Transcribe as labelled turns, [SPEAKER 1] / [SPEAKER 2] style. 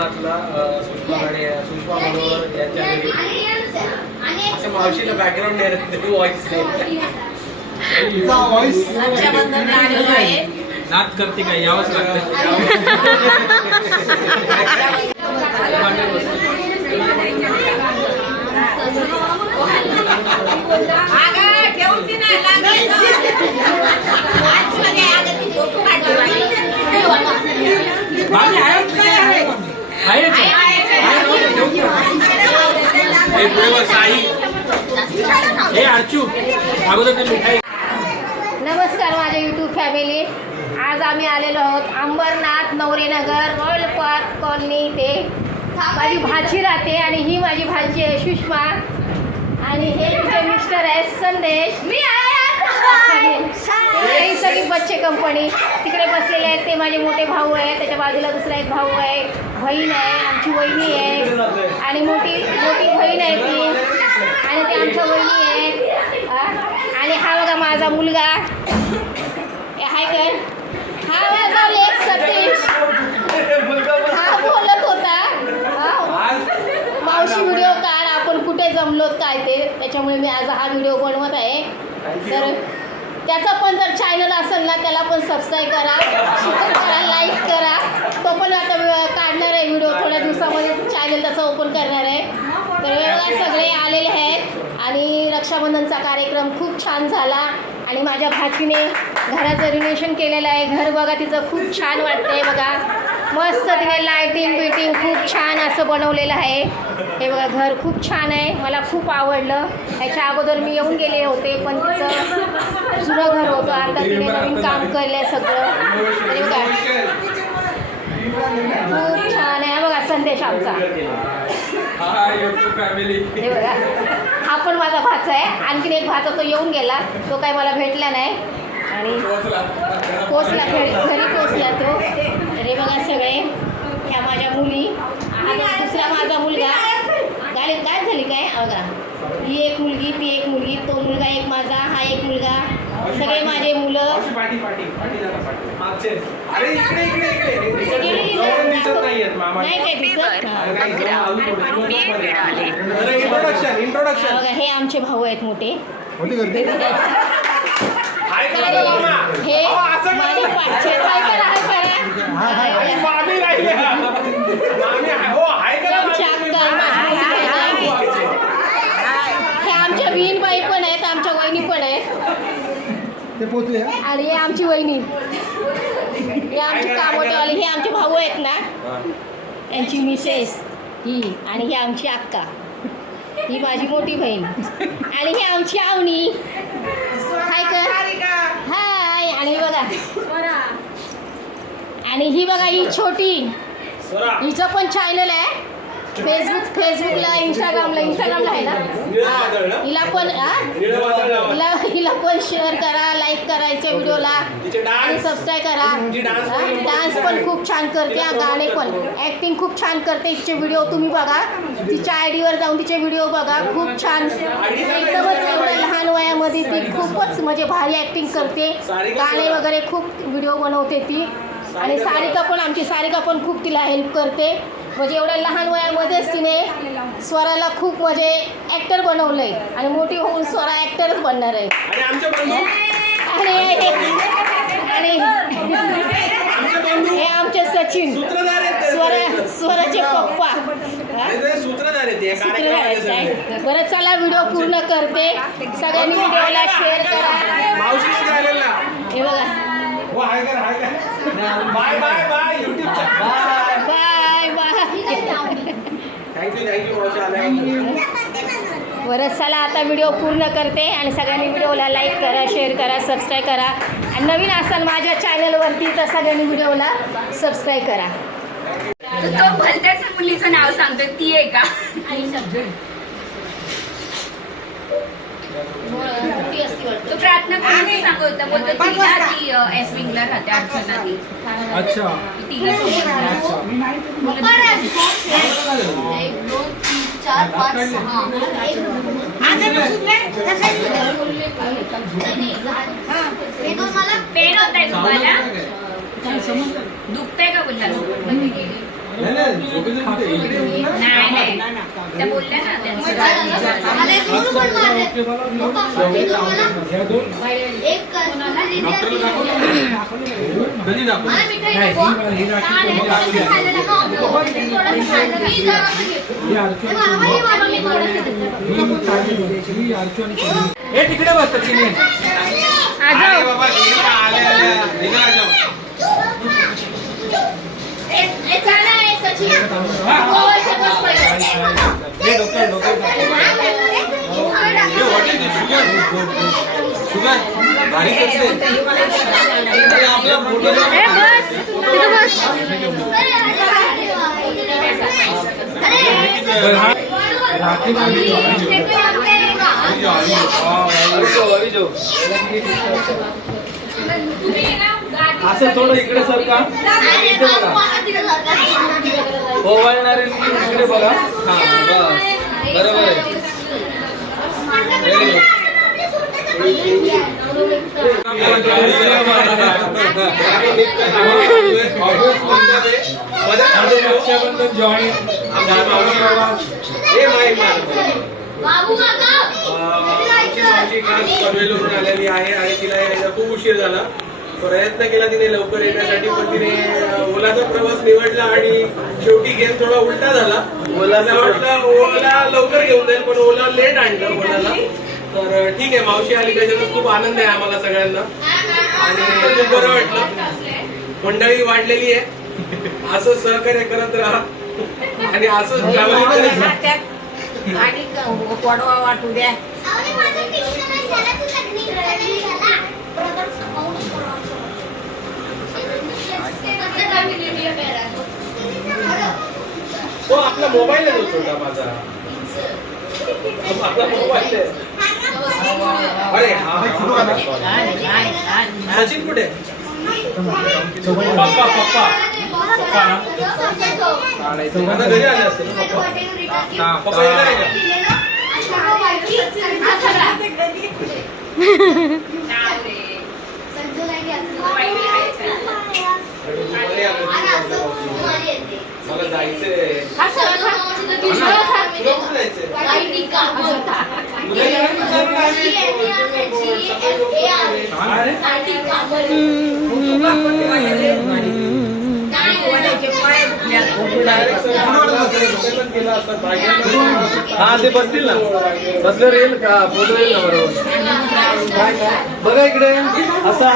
[SPEAKER 1] अ, सुषमा आणि सुषमा मनोहर यांच्या घरी. असं मावशीला बॅकग्राऊंड नाही व्हॉइस
[SPEAKER 2] नाच करते काय? यावंच लागतं
[SPEAKER 3] अगं, ठेवून ती नाही लागेल. आतमध्ये अगं ती फोटो काढली बाई.
[SPEAKER 2] मामी आहे की नाही आहे मामी? आहे
[SPEAKER 3] आहे,
[SPEAKER 2] का?
[SPEAKER 3] आहे,
[SPEAKER 2] आहे, हो, ठेवून घे. हे पुढे बघ, साई हे अर्चू अगोदर ते मिठाई
[SPEAKER 4] नमस्कार माझ्या यूट्यूब फॅमिली आज आम्ही आलेलो आहोत Ambarnath Navarenagar royal park colony इथे. माझी भाची राहते आणि ही माझी भाची आहे सुषमा. आणि हे तिचे मिस्टर आहेत संदेश. मी ही सगळी बच्चे कंपनी तिकडे बसलेले आहेत ते माझे मोठे भाऊ आहे त्याच्या बाजूला दुसरा एक भाऊ आहे. बहीण आहे आमची वहिनी आहे. आणि मोठी मोठी बहीण आहे ती. आणि ते आमच्या वहिनी आहेत आणि हा बघा माझा मुलगा. हे हाय काय? हा माझा लेख सतीश. हा बोलत होता. मावशी व्हिडिओ काढ आपण कुठे जमलोत काय ते. त्याच्यामुळे मी आज हा व्हिडिओ बनवत आहे. तर त्याचा पण जर चॅनल असेल ना त्याला पण सबस्क्राईब करा. शेअर करा लाईक करा. तो पण आता काढणार आहे व्हिडिओ थोड्या दिवसामध्ये चॅनल त्याचं ओपन करणार आहे. तर हे बघा सगळे आलेले आहेत. आणि रक्षाबंधनचा कार्यक्रम खूप छान झाला. आणि माझ्या भाचीने घराचं रिनोव्हेशन केलेलं आहे. घर बघा तिचं खूप छान वाटतंय बघा. मस्त तिने लायटिंग बिटिंग खूप छान असं बनवलेलं आहे. हे बघा घर खूप छान आहे. मला खूप आवडलं. ह्याच्या अगोदर मी येऊन गेले होते पण तिचं जुनं घर होतं आता तिने नवीन काम केलं आहे सगळं. तरी बघा. खूप छान आहे. बघा संदेश आमचा.
[SPEAKER 2] हा
[SPEAKER 4] बघा. हा पण माझा भाचा आहे. आणखीन एक भाचा तो येऊन गेला. तो काय मला भेटला नाही. आणि पोचला घरी घरी पोचला तो. हे बघा सगळे. ह्या माझ्या मुली. बघा दुसरा माझा मुलगा. गाडी काय झाली काय? बघा. ही एक मुलगी ती एक मुलगी तो मुलगा एक माझा हा एक मुलगा. सगळे माझे मुलं. हा.
[SPEAKER 1] इंट्रोडक्शन
[SPEAKER 4] हा
[SPEAKER 1] इंट्रोडक्शन
[SPEAKER 4] बघा हे आमचे भाऊ आहेत मोठे.
[SPEAKER 1] हाय करा ना मामा?
[SPEAKER 4] हे माझे
[SPEAKER 1] करा.
[SPEAKER 4] पाचशे हाय करा हाय करा
[SPEAKER 1] आणि मामी राहिल्या मामी हाय- हो हाय
[SPEAKER 4] हे
[SPEAKER 1] करा
[SPEAKER 4] आमची अक्का माझी मोठी बहीण आहे. हे आमच्या विहीनबाई पण आहेत आमच्या वहिनी पण आहेत
[SPEAKER 5] ते पोचले
[SPEAKER 4] आणि हे आमची वहिनी. हे आमची कामोटेवाली हे आमचे भाऊ आहेत ना? यांची मिसेस ही. आणि ही आमची अक्का ही माझी मोठी बहीण. आणि ही आमची आवनी. हाय कर. हाय. आणि ही बघा आणि ही बघा ही छोटी. हिचं पण चॅनल आहे. फेसबुक फेसबुकला इंस्टाग्रामला इंस्टाग्रामला आहे ना. हिला पण. हिला हिला पण शेअर करा लाईक करायच्या व्हिडिओला आणि सबस्क्राईब करा. डान्स पण खूप छान करते गाणे पण. ॲक्टिंग खूप छान करते तिचे व्हिडिओ तुम्ही बघा तिच्या आय डीवर जाऊन तिचे व्हिडिओ बघा. खूप छान. एकदमच एवढ्या लहान वयामध्ये ती खूपच म्हणजे भारी ॲक्टिंग करते. गाणे वगैरे खूप व्हिडिओ बनवते ती. आणि सारिका पण आमची सारिका पण खूप तिला हेल्प करते. म्हणजे एवढ्या लहान वयामध्येच तिने स्वराला खूप म्हणजे ॲक्टर बनवलं आहे आणि मोठी होऊन स्वरा ॲक्टरच बनणार आहे.
[SPEAKER 1] आणि आमचे बंधू?
[SPEAKER 4] आणि आणि
[SPEAKER 1] आमचे बंधू?
[SPEAKER 4] हे आमचे सचिन. स्वर स्वराचे पप्पा. हा?
[SPEAKER 1] सूत्रधार.
[SPEAKER 4] बरं चला व्हिडिओ पूर्ण करते. सगळ्यांनी व्हिडिओला शेअर करा. हे बघा.
[SPEAKER 1] हो bye bye bye YouTube bye bye
[SPEAKER 4] thank you
[SPEAKER 1] thank you मावशी आल्या
[SPEAKER 4] बरं चला आता व्हिडिओ पूर्ण करते आणि सगळ्यांनी व्हिडिओला लाईक करा शेअर करा सबस्क्राईब करा. आणि नवीन असाल माझ्या चॅनलवरती तर सगळ्यांनी व्हिडिओला सबस्क्राईब करा.
[SPEAKER 6] तर तो भलत्याच मुलीचं नाव सांगतो ती आहे का. तो प्रार्थना करून सांगत होता बोलतो ती ना ती अ, एस विंगला राहते अर्चना ती
[SPEAKER 2] अच्छा.
[SPEAKER 6] तिघी सोबत
[SPEAKER 4] एक दोन तीन
[SPEAKER 5] चार पाच सहा. एक हे. दोन मला
[SPEAKER 6] पेन होत आहे तुम्हाला दुखतंय का बोलला?
[SPEAKER 5] हे
[SPEAKER 2] तिकडे बस सचिन ये.
[SPEAKER 4] आजो
[SPEAKER 5] ए- ए, चला, ए, सचिन. हो, इथे बस पहिले.
[SPEAKER 2] हे डोक्यात डोक्यात
[SPEAKER 5] हे
[SPEAKER 2] what is this? Sugar? Sugar? बारीक असते. अरे आपला फोटो
[SPEAKER 4] ए बस तिथं बस
[SPEAKER 2] राखी असं थोडं इकडे सर का? ओवाळणारे इकडे बघा. हा बस. बरोबर आहे. जॉईन
[SPEAKER 1] आमची खास पनवेलवरून आलेली आहे आणि तिला यायला खूप उशीर झाला. प्रयत्न केला तिने लवकर येण्यासाठी पण तिने ओलाचा प्रवास निवडला आणि शेवटी गेम थोडा उलटा झाला. ओलाला वाटलं ओला लवकर घेऊन जाईल पण ओला लेट आणलं ओलाला तर ठीक आहे मावशी आली त्याच्यातच खूप आनंद आहे आम्हाला सगळ्यांना. आणि खूप बरं वाटलं. मंडळी वाढलेली आहे. असं सहकार्य करत राहा. आणि असं.
[SPEAKER 3] आणि पडवा वाटू द्या.
[SPEAKER 1] आपला मोबाईल आहे तो छोटा माझा आपला मोबाईल आहे. अरे हा. सचिन कुठे?
[SPEAKER 2] पप्पा पप्पा.
[SPEAKER 1] आता घरी आले असतील ना पप्पा? हा, पप्पा येणार आहे का? केलं असतं, भाग्यानं-
[SPEAKER 2] हा ते बसतील ना. बसल्यावर येईल का? फोटो येईल ना बरोबर. बघा इकडे. असा.